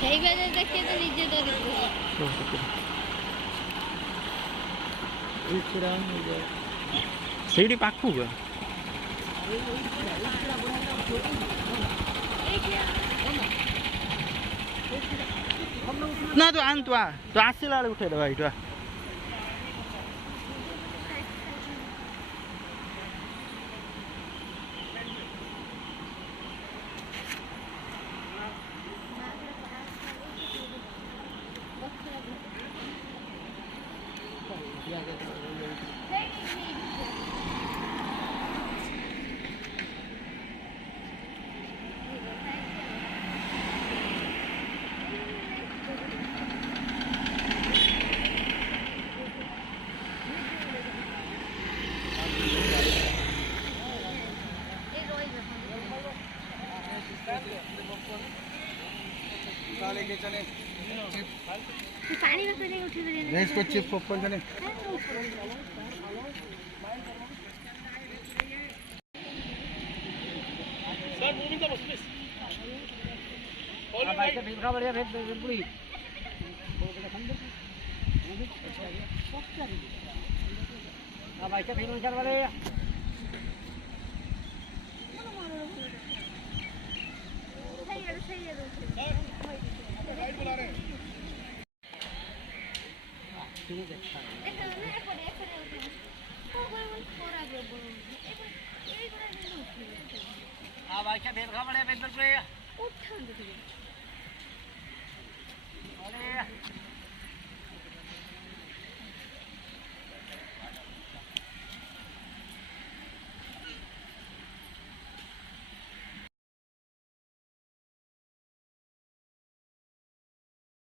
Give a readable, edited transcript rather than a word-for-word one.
ସେଇବାରେ ଦେଖିଏ ତ ନିଜେ ଧରିବୁ। ସେଇଠି ପାଖକୁ ନା ତୁ ଆନ୍ ତୁ ଆସିଲା ବେଳେ ଉଠେଇଦେବା ଏଇଠୁ पानी में पहले उठी रेस को चिप ऊपर जाने sir moving the bus please भाई से फिर बढ़िया फिर पूरी हां भाई से फिर चल वाले सही है राइट बुला रहे हैं ठीक है हां भाई से फिर बढ़िया फिर पूरी